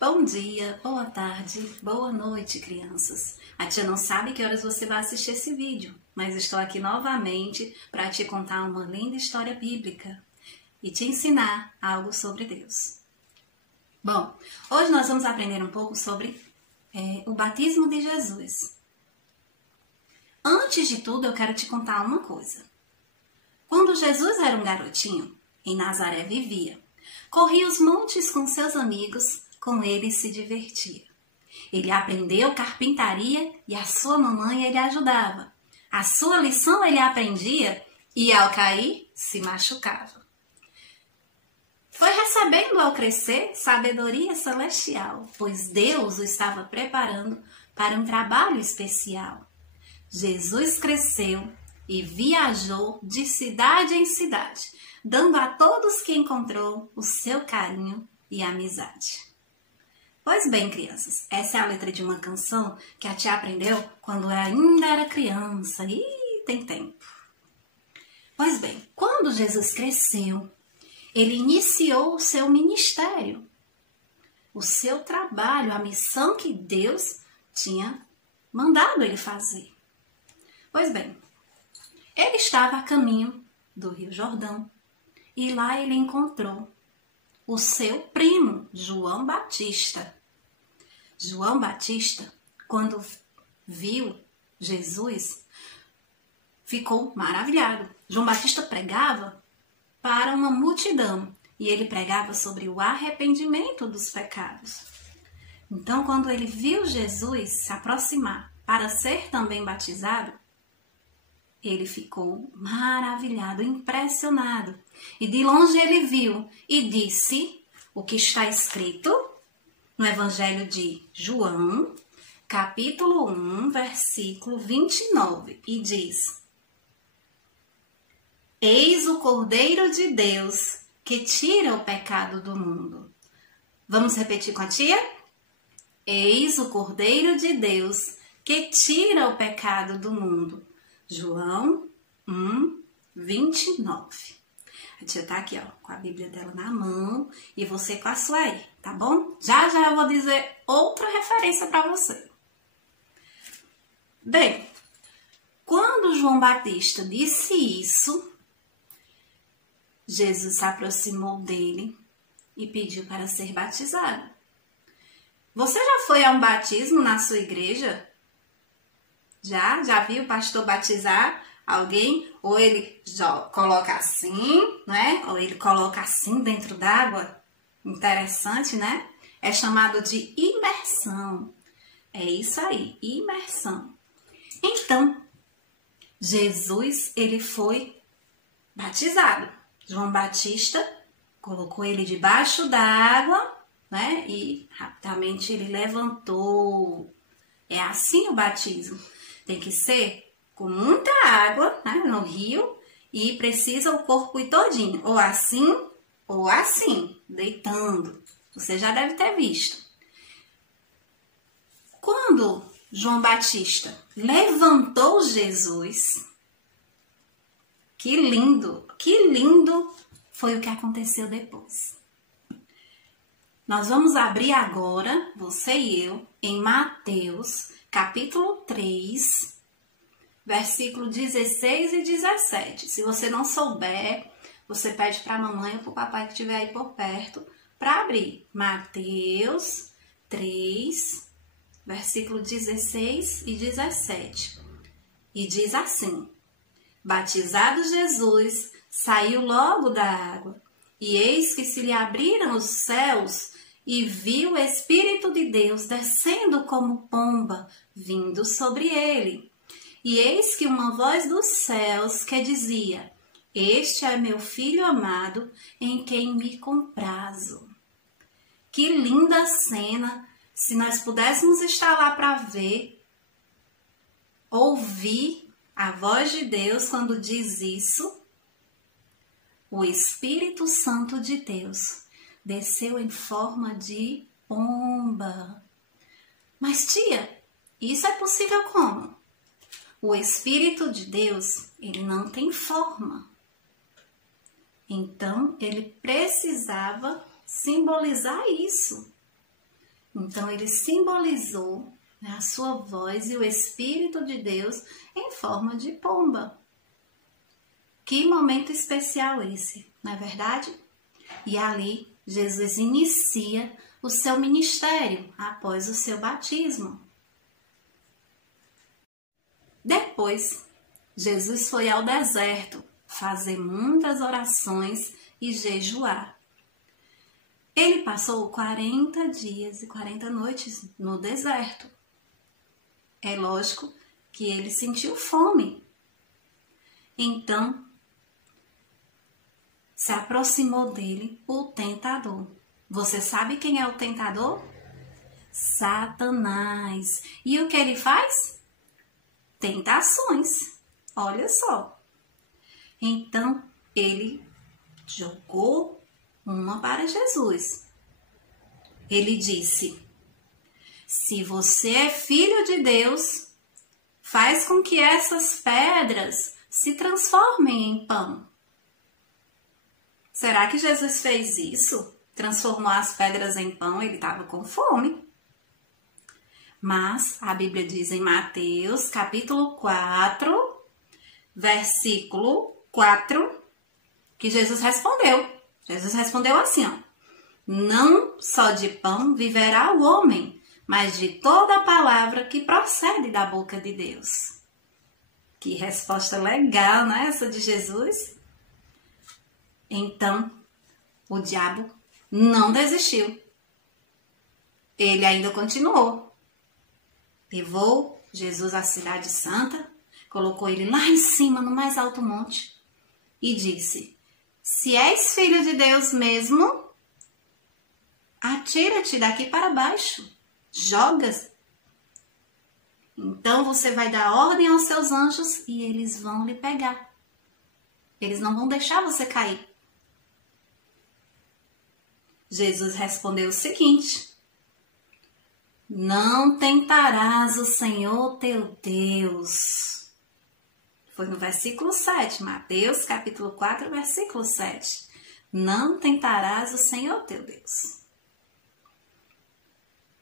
Bom dia, boa tarde, boa noite, crianças. A tia não sabe que horas você vai assistir esse vídeo, mas estou aqui novamente para te contar uma linda história bíblica e te ensinar algo sobre Deus. Bom, hoje nós vamos aprender um pouco sobre o batismo de Jesus. Antes de tudo, eu quero te contar uma coisa. Quando Jesus era um garotinho, em Nazaré vivia. Corria os montes com seus amigos, com ele se divertia. Ele aprendeu carpintaria e a sua mamãe ele ajudava. A sua lição ele aprendia e ao cair se machucava. Foi recebendo ao crescer sabedoria celestial, pois Deus o estava preparando para um trabalho especial. Jesus cresceu e viajou de cidade em cidade, dando a todos que encontrou o seu carinho e amizade. Pois bem, crianças, essa é a letra de uma canção que a tia aprendeu quando ainda era criança. E tem tempo. Pois bem, quando Jesus cresceu, ele iniciou o seu ministério, o seu trabalho, a missão que Deus tinha mandado ele fazer. Pois bem, ele estava a caminho do Rio Jordão e lá ele encontrou o seu primo, João Batista. João Batista, quando viu Jesus, ficou maravilhado. João Batista pregava para uma multidão e ele pregava sobre o arrependimento dos pecados. Então, quando ele viu Jesus se aproximar para ser também batizado, ele ficou maravilhado, impressionado. E de longe ele viu e disse o que está escrito no Evangelho de João, capítulo 1, versículo 29. E diz: Eis o Cordeiro de Deus que tira o pecado do mundo. Vamos repetir com a tia? Eis o Cordeiro de Deus que tira o pecado do mundo. João 1, 29. A tia tá aqui, ó, com a Bíblia dela na mão e você com a sua aí, tá bom? Já eu vou dizer outra referência para você. Bem, quando João Batista disse isso, Jesus se aproximou dele e pediu para ser batizado. Você já foi a um batismo na sua igreja? Já viu o pastor batizar alguém? Ou ele coloca assim, né? Ou ele coloca assim dentro d'água? Interessante, né? É chamado de imersão. É isso aí, imersão. Então, Jesus, ele foi batizado. João Batista colocou ele debaixo d'água, né? E rapidamente ele levantou. É assim o batismo. Tem que ser com muita água, né, no rio, e precisa o corpo ir todinho, ou assim, deitando. Você já deve ter visto. Quando João Batista levantou Jesus, que lindo foi o que aconteceu depois. Nós vamos abrir agora, você e eu, em Mateus, capítulo 3, versículo 16 e 17. Se você não souber, você pede para a mamãe ou para o papai que estiver aí por perto para abrir. Mateus 3, versículo 16 e 17. E diz assim: Batizado Jesus, saiu logo da água, e eis que se lhe abriram os céus, e viu o Espírito de Deus descendo como pomba, vindo sobre ele. E eis que uma voz dos céus que dizia: Este é meu Filho amado, em quem me comprazo. Que linda cena! Se nós pudéssemos estar lá para ver, ouvir a voz de Deus quando diz isso, o Espírito Santo de Deus desceu em forma de pomba. Mas tia, isso é possível como? O Espírito de Deus, ele não tem forma. Então, ele precisava simbolizar isso. Então ele simbolizou, né, a sua voz e o Espírito de Deus em forma de pomba. Que momento especial esse, não é verdade? E ali Jesus inicia o seu ministério após o seu batismo. Depois, Jesus foi ao deserto fazer muitas orações e jejuar. Ele passou 40 dias e 40 noites no deserto. É lógico que ele sentiu fome. Então, se aproximou dele o tentador. Você sabe quem é o tentador? Satanás. E o que ele faz? Tentações. Olha só. Então, ele jogou uma para Jesus. Ele disse: se você é filho de Deus, faz com que essas pedras se transformem em pão. Será que Jesus fez isso? Transformou as pedras em pão? Ele estava com fome. Mas a Bíblia diz em Mateus, capítulo 4, versículo 4, que Jesus respondeu. Jesus respondeu assim, ó: não só de pão viverá o homem, mas de toda a palavra que procede da boca de Deus. Que resposta legal, não é essa de Jesus? Então, o diabo não desistiu. Ele ainda continuou. Levou Jesus à cidade santa, colocou ele lá em cima, no mais alto monte, e disse: se és filho de Deus mesmo, atira-te daqui para baixo, joga. Então você vai dar ordem aos seus anjos e eles vão lhe pegar. Eles não vão deixar você cair. Jesus respondeu o seguinte: não tentarás o Senhor teu Deus. Foi no versículo 7, Mateus capítulo 4, versículo 7. Não tentarás o Senhor teu Deus.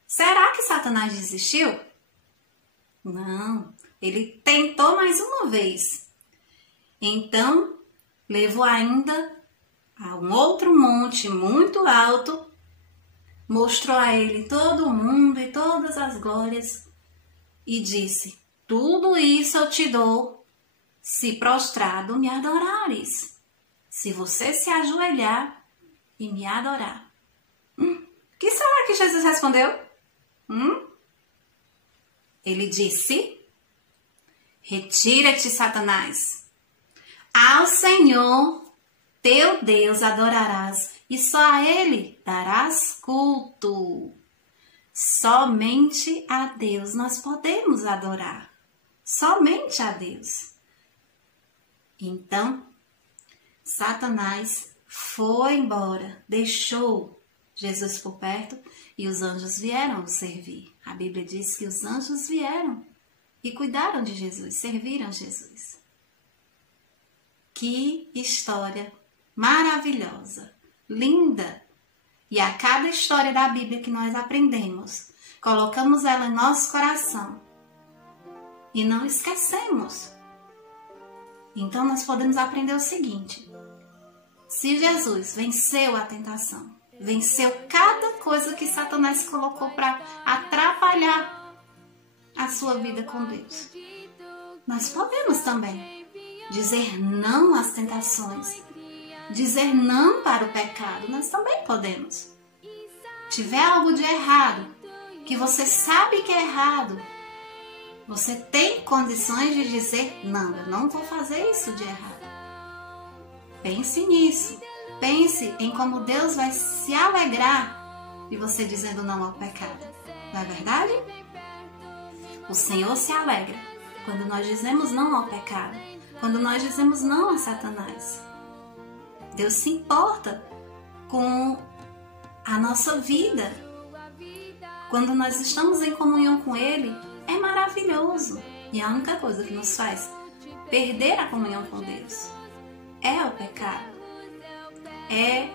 Será que Satanás desistiu? Não, ele tentou mais uma vez. Então, levou ainda a um outro monte muito alto, mostrou a ele todo o mundo e todas as glórias e disse: tudo isso eu te dou, se prostrado me adorares, se você se ajoelhar e me adorar. Que será que Jesus respondeu? Ele disse: retira-te, Satanás. Ao Senhor teu Deus adorarás e só a Ele darás culto. Somente a Deus nós podemos adorar. Somente a Deus. Então, Satanás foi embora, deixou Jesus por perto e os anjos vieram o servir. A Bíblia diz que os anjos vieram e cuidaram de Jesus, serviram Jesus. Que história maravilhosa, linda! E a cada história da Bíblia que nós aprendemos, colocamos ela em nosso coração e não esquecemos. Então nós podemos aprender o seguinte: se Jesus venceu a tentação, venceu cada coisa que Satanás colocou para atrapalhar a sua vida com Deus, nós podemos também dizer não às tentações, dizer não para o pecado. Nós também podemos. Tiver algo de errado, que você sabe que é errado, você tem condições de dizer: não, eu não vou fazer isso de errado. Pense nisso. Pense em como Deus vai se alegrar de você dizendo não ao pecado. Não é verdade? O Senhor se alegra quando nós dizemos não ao pecado, quando nós dizemos não a Satanás. Deus se importa com a nossa vida. Quando nós estamos em comunhão com Ele, é maravilhoso. E a única coisa que nos faz perder a comunhão com Deus é o pecado. É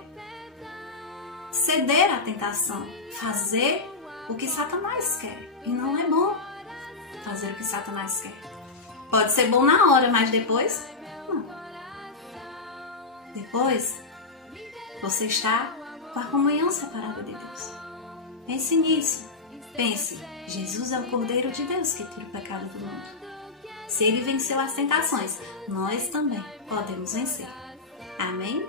ceder à tentação, fazer o que Satanás quer. E não é bom fazer o que Satanás quer. Pode ser bom na hora, mas depois, não. Depois, você está com a comunhão separada de Deus. Pense nisso. Pense, Jesus é o Cordeiro de Deus que tira o pecado do mundo. Se ele venceu as tentações, nós também podemos vencer. Amém?